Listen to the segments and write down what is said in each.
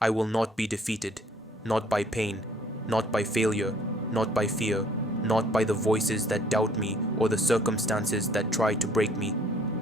I will not be defeated, not by pain, not by failure, not by fear, not by the voices that doubt me or the circumstances that try to break me.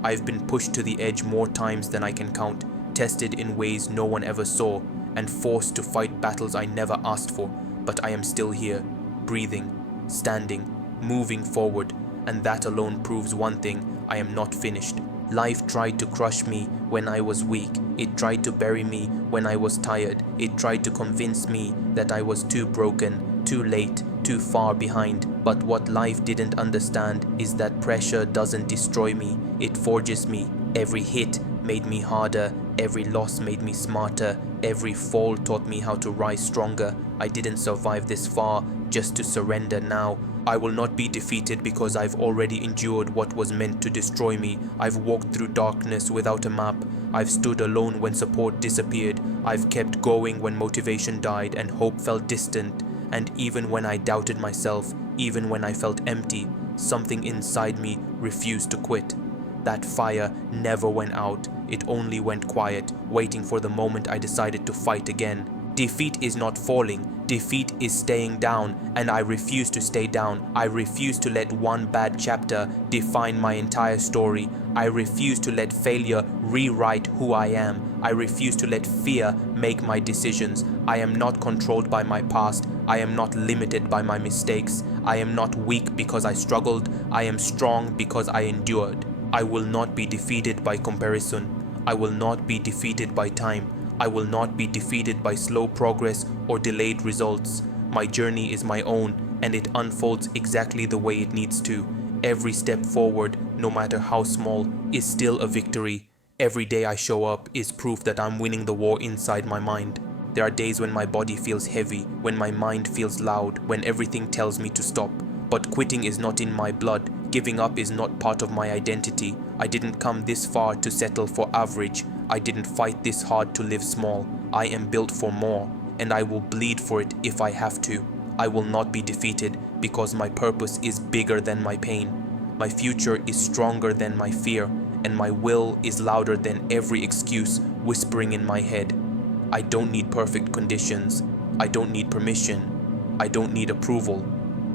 I've been pushed to the edge more times than I can count, tested in ways no one ever saw, and forced to fight battles I never asked for, but I am still here, breathing, standing, moving forward, and that alone proves one thing: I am not finished. Life tried to crush me when I was weak. It tried to bury me when I was tired. It tried to convince me that I was too broken, too late, too far behind. But what life didn't understand is that pressure doesn't destroy me, it forges me. Every hit made me harder, every loss made me smarter, every fall taught me how to rise stronger. I didn't survive this far just to surrender now. I will not be defeated because I've already endured what was meant to destroy me. I've walked through darkness without a map. I've stood alone when support disappeared. I've kept going when motivation died and hope felt distant. And even when I doubted myself, even when I felt empty, something inside me refused to quit. That fire never went out. It only went quiet, waiting for the moment I decided to fight again. Defeat is not falling. Defeat is staying down, and I refuse to stay down. I refuse to let one bad chapter define my entire story. I refuse to let failure rewrite who I am. I refuse to let fear make my decisions. I am not controlled by my past. I am not limited by my mistakes. I am not weak because I struggled. I am strong because I endured. I will not be defeated by comparison. I will not be defeated by time. I will not be defeated by slow progress or delayed results. My journey is my own, and it unfolds exactly the way it needs to. Every step forward, no matter how small, is still a victory. Every day I show up is proof that I'm winning the war inside my mind. There are days when my body feels heavy, when my mind feels loud, when everything tells me to stop. But quitting is not in my blood. Giving up is not part of my identity. I didn't come this far to settle for average. I didn't fight this hard to live small. I am built for more, and I will bleed for it if I have to. I will not be defeated because my purpose is bigger than my pain. My future is stronger than my fear, and my will is louder than every excuse whispering in my head. I don't need perfect conditions. I don't need permission. I don't need approval.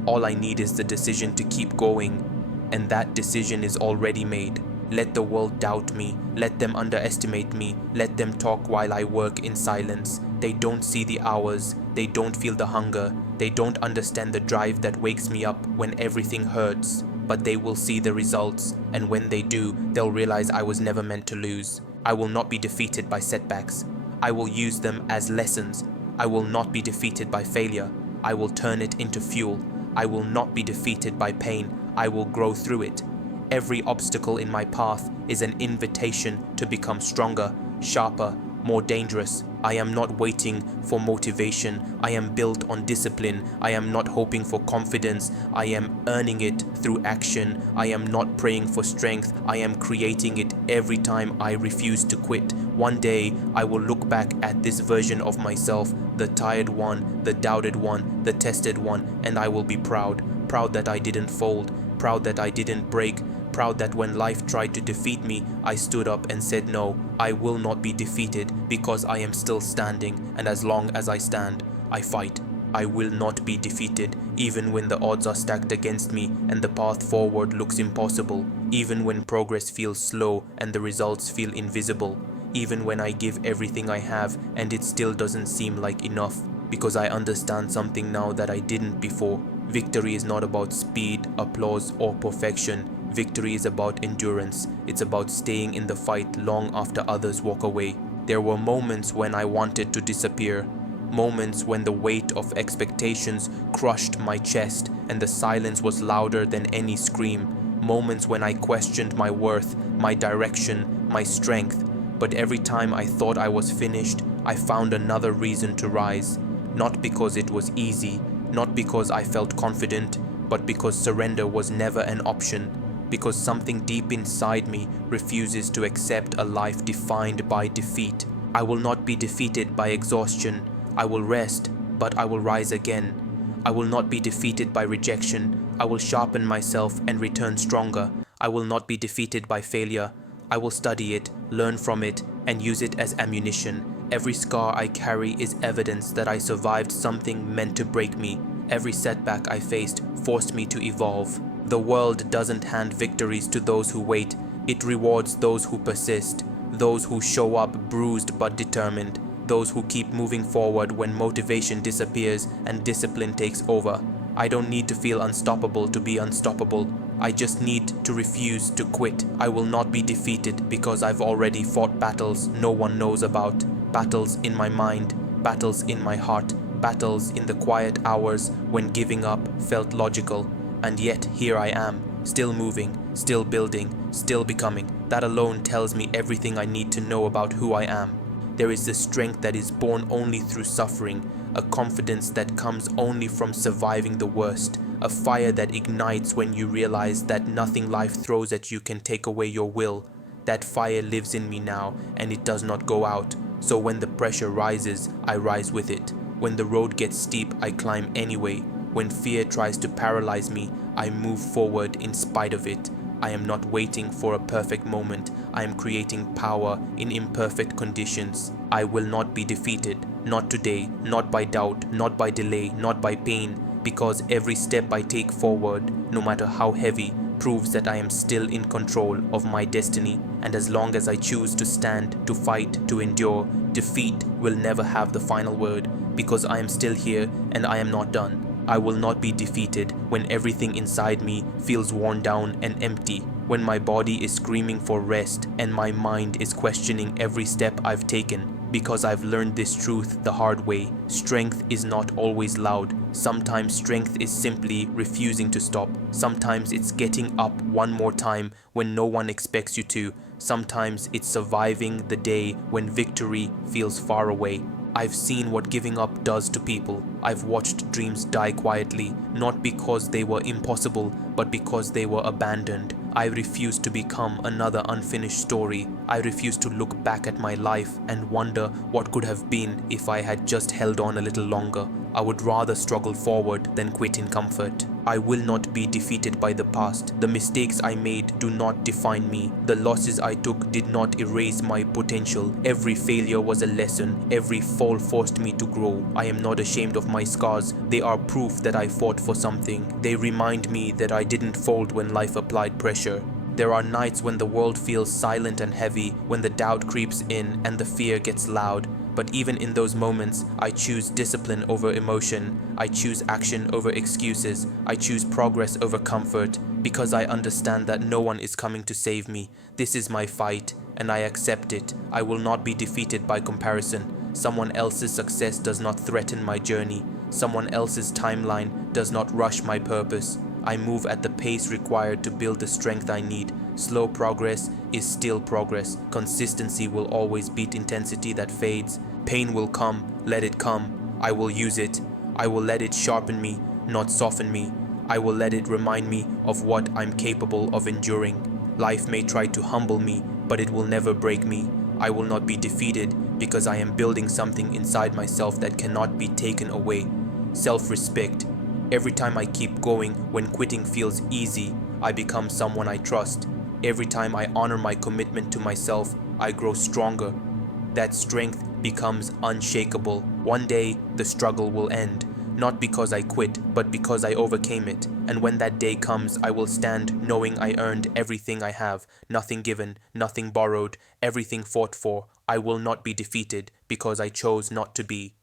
All I need is the decision to keep going, and that decision is already made. Let the world doubt me, let them underestimate me, let them talk while I work in silence. They don't see the hours, they don't feel the hunger, they don't understand the drive that wakes me up when everything hurts. But they will see the results, and when they do, they'll realize I was never meant to lose. I will not be defeated by setbacks. I will use them as lessons. I will not be defeated by failure. I will turn it into fuel. I will not be defeated by pain. I will grow through it. Every obstacle in my path is an invitation to become stronger, sharper, more dangerous. I am not waiting for motivation. I am built on discipline. I am not hoping for confidence. I am earning it through action. I am not praying for strength. I am creating it every time I refuse to quit. One day, I will look back at this version of myself, the tired one, the doubted one, the tested one, and I will be proud. Proud that I didn't fold. Proud that I didn't break. Proud that when life tried to defeat me, I stood up and said no, I will not be defeated because I am still standing, and as long as I stand, I fight. I will not be defeated, even when the odds are stacked against me and the path forward looks impossible, even when progress feels slow and the results feel invisible, even when I give everything I have and it still doesn't seem like enough, because I understand something now that I didn't before. Victory is not about speed, applause, or perfection. Victory is about endurance. It's about staying in the fight long after others walk away. There were moments when I wanted to disappear. Moments when the weight of expectations crushed my chest and the silence was louder than any scream. Moments when I questioned my worth, my direction, my strength. But every time I thought I was finished, I found another reason to rise. Not because it was easy, not because I felt confident, but because surrender was never an option. Because something deep inside me refuses to accept a life defined by defeat. I will not be defeated by exhaustion. I will rest, but I will rise again. I will not be defeated by rejection. I will sharpen myself and return stronger. I will not be defeated by failure. I will study it, learn from it, and use it as ammunition. Every scar I carry is evidence that I survived something meant to break me. Every setback I faced forced me to evolve. The world doesn't hand victories to those who wait. It rewards those who persist, those who show up bruised but determined, those who keep moving forward when motivation disappears and discipline takes over. I don't need to feel unstoppable to be unstoppable. I just need to refuse to quit. I will not be defeated because I've already fought battles no one knows about. Battles in my mind, battles in my heart, battles in the quiet hours when giving up felt logical. And yet here I am, still moving, still building, still becoming. That alone tells me everything I need to know about who I am. There is the strength that is born only through suffering, a confidence that comes only from surviving the worst, a fire that ignites when you realize that nothing life throws at you can take away your will. That fire lives in me now, and it does not go out. So when the pressure rises, I rise with it. When the road gets steep, I climb anyway. When fear tries to paralyze me, I move forward in spite of it. I am not waiting for a perfect moment. I am creating power in imperfect conditions. I will not be defeated. Not today, not by doubt, not by delay, not by pain, because every step I take forward, no matter how heavy, proves that I am still in control of my destiny. And as long as I choose to stand, to fight, to endure, defeat will never have the final word, because I am still here and I am not done. I will not be defeated when everything inside me feels worn down and empty, when my body is screaming for rest and my mind is questioning every step I've taken, because I've learned this truth the hard way. Strength is not always loud. Sometimes strength is simply refusing to stop. Sometimes it's getting up one more time when no one expects you to. Sometimes it's surviving the day when victory feels far away. I've seen what giving up does to people. I've watched dreams die quietly, not because they were impossible, but because they were abandoned. I refuse to become another unfinished story. I refuse to look back at my life and wonder what could have been if I had just held on a little longer. I would rather struggle forward than quit in comfort. I will not be defeated by the past. The mistakes I made do not define me. The losses I took did not erase my potential. Every failure was a lesson. Every fall forced me to grow. I am not ashamed of my scars. They are proof that I fought for something. They remind me that I didn't fold when life applied pressure. There are nights when the world feels silent and heavy, when the doubt creeps in and the fear gets loud. But even in those moments, I choose discipline over emotion. I choose action over excuses. I choose progress over comfort, because I understand that no one is coming to save me. This is my fight, and I accept it. I will not be defeated by comparison. Someone else's success does not threaten my journey. Someone else's timeline does not rush my purpose. I move at the pace required to build the strength I need. Slow progress is still progress. Consistency will always beat intensity that fades. Pain will come, let it come. I will use it. I will let it sharpen me, not soften me. I will let it remind me of what I'm capable of enduring. Life may try to humble me, but it will never break me. I will not be defeated because I am building something inside myself that cannot be taken away. Self-respect. Every time I keep going when quitting feels easy, I become someone I trust. Every time I honor my commitment to myself, I grow stronger. That strength becomes unshakable. One day, the struggle will end. Not because I quit, but because I overcame it. And when that day comes, I will stand knowing I earned everything I have. Nothing given, nothing borrowed, everything fought for. I will not be defeated because I chose not to be.